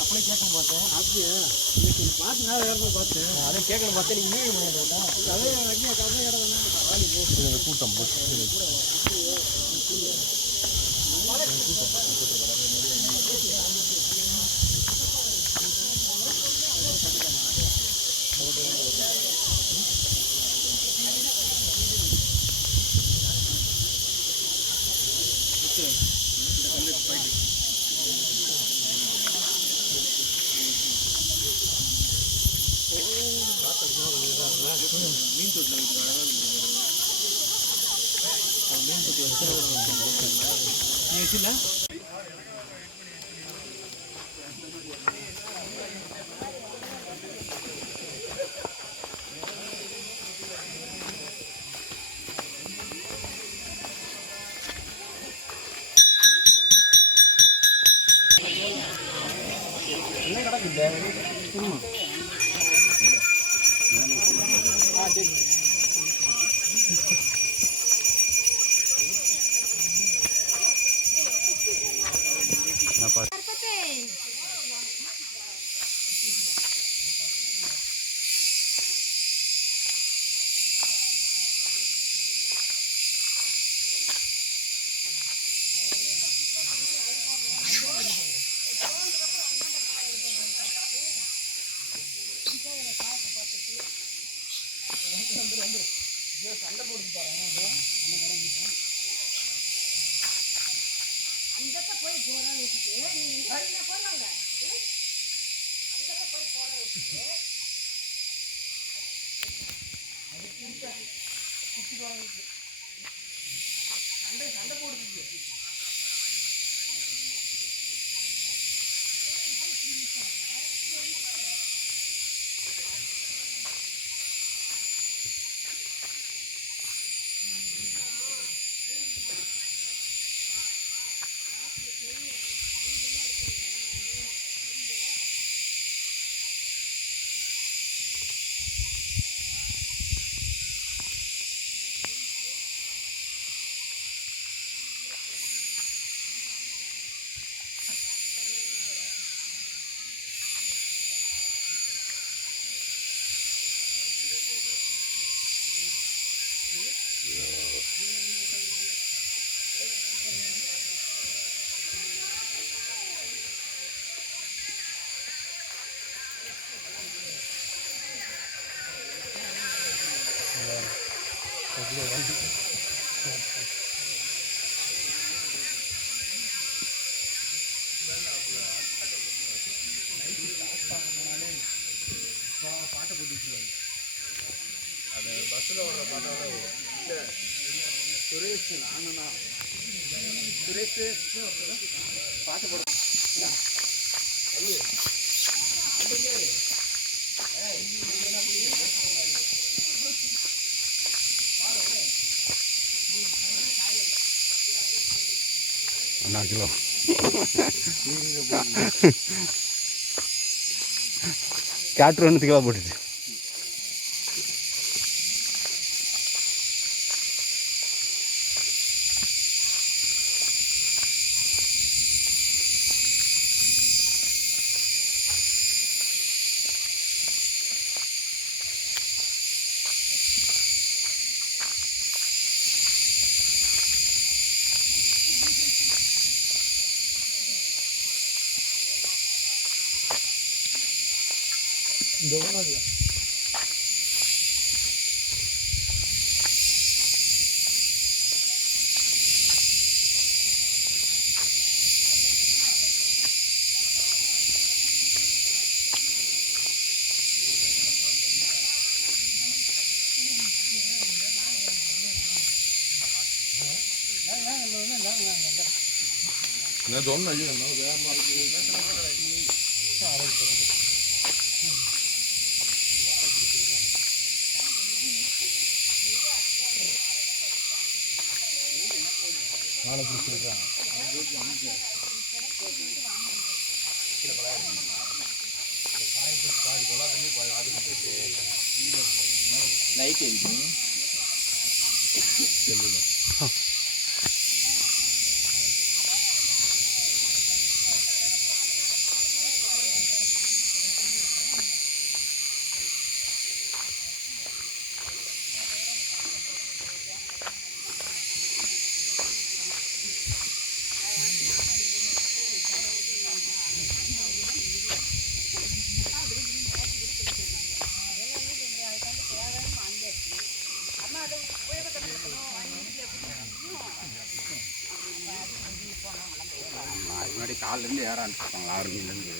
அப்படியே கேட்கணும் பார்த்தேன். அப்படியே பார்த்து நான் வேறு பார்த்தேன். அதே கேட்கணும் பார்த்தேன். நீங்கள் அதே அதே இடம் தானே கூட்டம் மீன் தொட்டில் மீன் தொட்டி வச்சுல என்ன கிடக்குல்ல சண்டை போட்டு பாருங்க அந்த போய் போறான்னு விட்டுட்டு நீங்க போறாங்க அந்த போய் போற விட்டுட்டு அது குட்டி போறாங்க சண்டை போடுது பாட்டை போட்டு அது பஸ்ஸில் வர்ற பாட்டாக இல்லை சுரேஷ் நானுண்ணா சுரேஷ் பாட்டு போட அண்ணா கிலோ கேட்ரு 1 கிலோ போட்டுட்டு दोनों லைட் எரிக்கும் முன்னாடி காலிலேருந்து ஏற ஆரம்பிச்சிருப்பாங்க 6 மணிலேருந்து.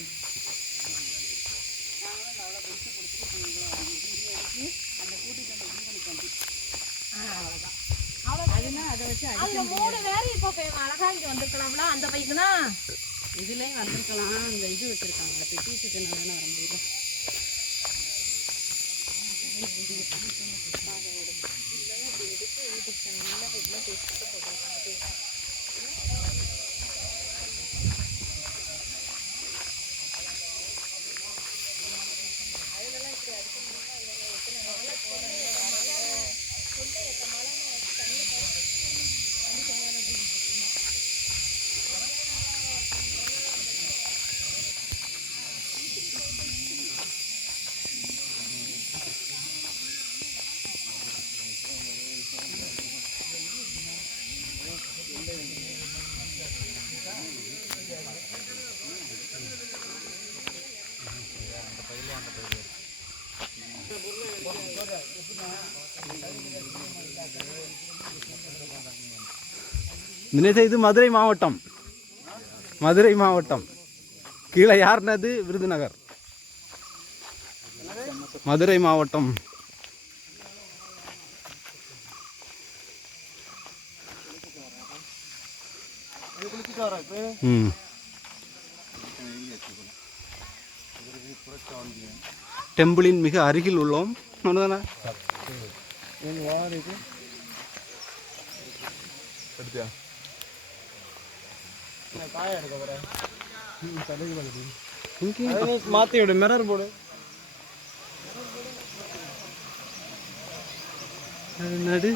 அந்த பைக்குனா இதுலயும் வந்திருக்கலாம். அந்த இது வச்சிருக்காங்க பெட்டி வச்சுக்கணும் வர முடியல. இது மதுரை மாவட்டம். மதுரை மாவட்டம் கீழே யாருனது விருதுநகர். மதுரை மாவட்டம். டெம்பிளின் மிக அருகில் உள்ளோம். மாத்தி விடு, மிரர் போடு. நடு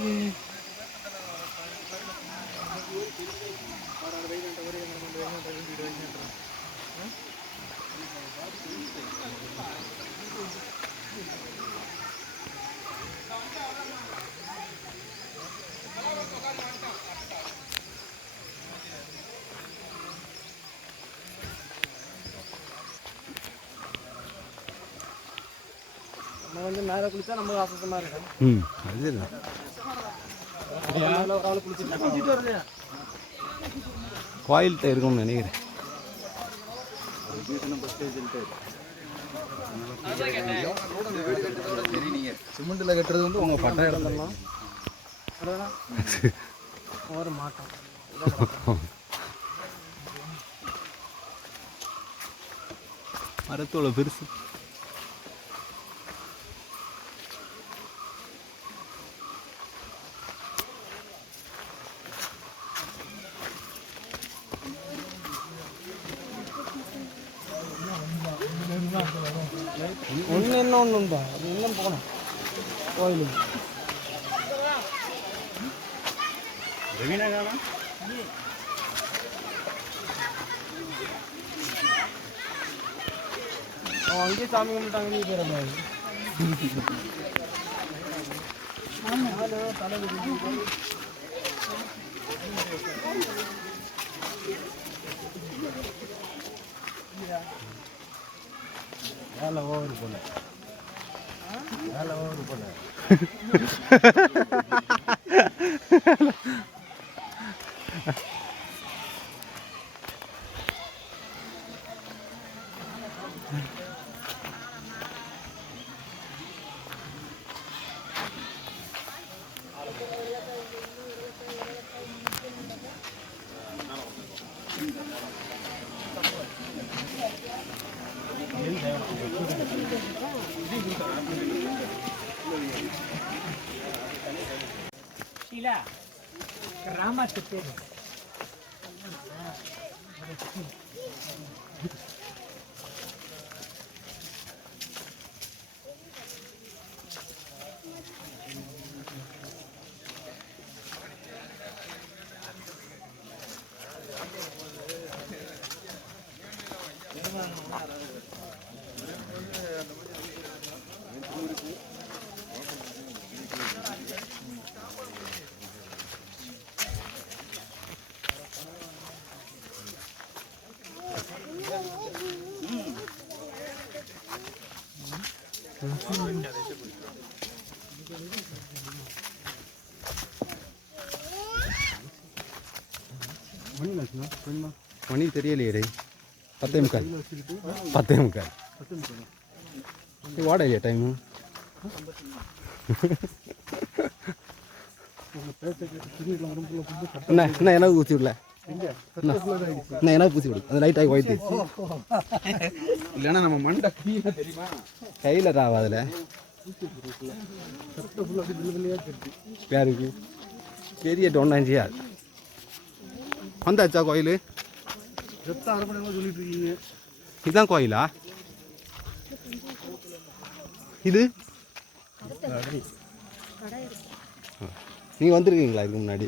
நம்ம வந்து மேலே குளிச்சா நமக்கு ஆசமா இருக்கும். அது இல்லை குளிச்சுட்டு வரலையா? கோயில்கிட்ட இருக்கும்னு நினைக்கிறேன். சிமெண்ட்டில் கட்டுறது வந்து உங்கள் பட்டா இடம்லாம் ஒரு மாட்டம் மரத்தோட பெருசு. ஒன்று என்ன ஒன்று உண்டா? அது இன்னும் போகணும் கோயிலுக்கு. அவன் அங்கேயே சாமி கும்பிட்டாங்க. நீ பேர மாதிரி வேலை ஓவர் போல. வேலை ஓவர் போல. மணி தெரியலையே டே 10:45 10:45 வாடா இல்லையா டைமு என்ன என்ன ஊற்றி விடல என்ன என்ன பூசி விடு அது லைட்டாகி ஒயிட்டு இல்லைன்னா நம்ம மண்டை கீழே தெரியுமா கையில் ராவா அதில் யாருக்கு பெரிய டொன்னாஞ்சியா வந்தாச்சா கோயில் சொல்லிட்டு இருக்கீங்க. இதுதான் கோயிலா இது நீங்கள் வந்திருக்கீங்களா இதுக்கு முன்னாடி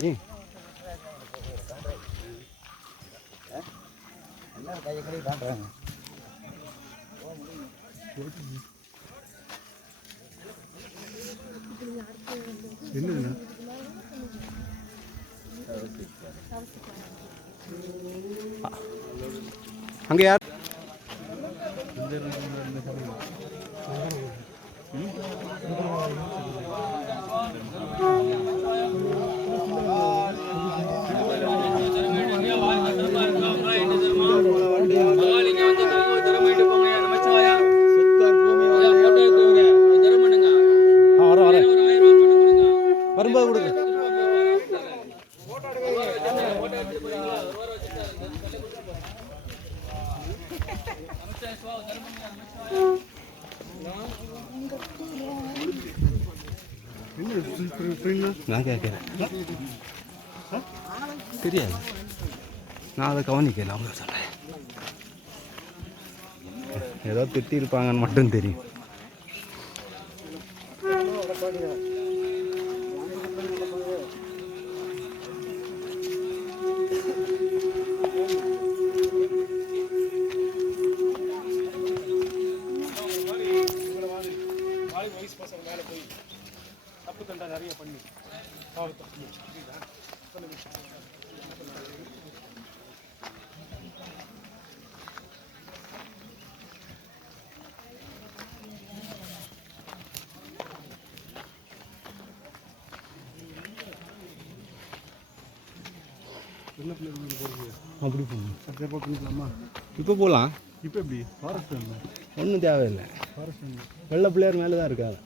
என்னதுண்ணா அங்கே யார் வரும்போது கொடுங்க நான் கேட்குறேன் தெரியாது நான் அதை கவனிக்கல அவங்க சொல்கிறேன் ஏதோ திட்டிருப்பாங்கன்னு மட்டும் தெரியும் அப்படி போகணும் இப்போ போகலாம் இப்போ எப்படி ஃபாரஸ்ட் ஒன்றும் தேவையில்லை வெள்ளை பிள்ளையார் மேலே தான் இருக்காது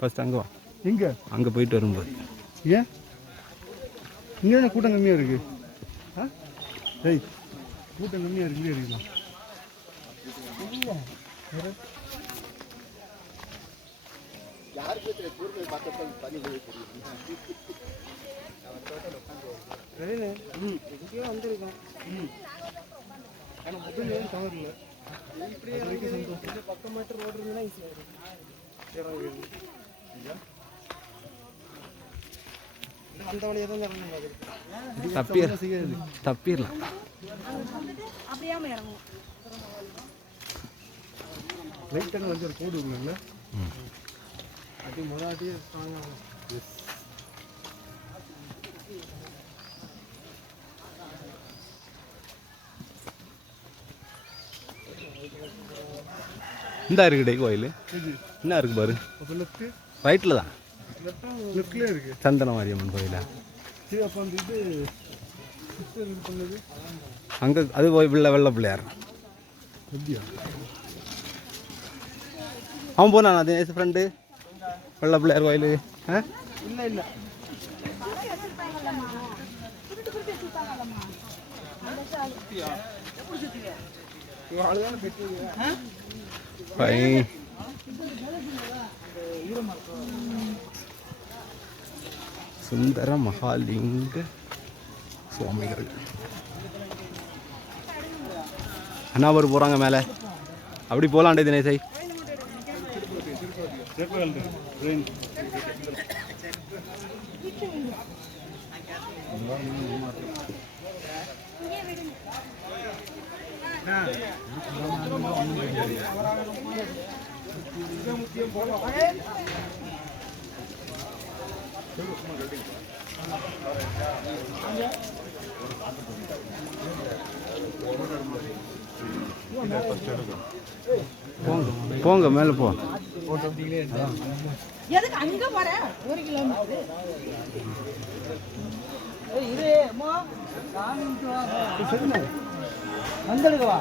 ஃபஸ்ட் அங்கே வா எங்கே அங்கே போயிட்டு வரும்போது ஏன் இங்கே கூட்டம் கம்மியாக இருக்குது ஆ ஏய் கூட்டம் கம்மியாக இருக்கு இருக்குமா எங்கேயோ வந்திருக்கோம் ஆனால் மொபைல் ஏன் கவர் இல்லை இப்படியே வரைக்கும் சந்தோஷம் 10 மீட்டர் ரோடு இருந்தால் ஈஸியாக அந்த வழியாக தான் இறங்கணும் தப்பிடலாம் லைட் டன்னு வந்து ஒரு கோடு இருக்குல்ல அது முன்னாடியே ஸ்ட்ராங்காக இந்த இருக்குடே கோயில் என்ன இருக்கு பாரு லெஃப்ட்டு ரைட்டில் தான் லெஃப்ட்லேயே இருக்குது சந்தன மாரியம்மன் கோயிலா சரி அப்போ அந்த இது சிஸ்டர் இது பண்ணது அங்கே அது போய் வெள்ளை பிள்ளையார் எப்படியா அவன் போனான் அது என் ஃப்ரெண்டு வெள்ளை பிள்ளையார் கோயில் ஆ இல்லை இல்லை Fine. சுந்தர மகாலிங்க சுவாமிகள் அண்ணா ஒரு போகிறாங்க மேலே அப்படி போகலாண்டே தினேசை போங்க மேலே போ எதுக்கு அங்க போற 1 கிலோமீட்டர் வந்துடுவா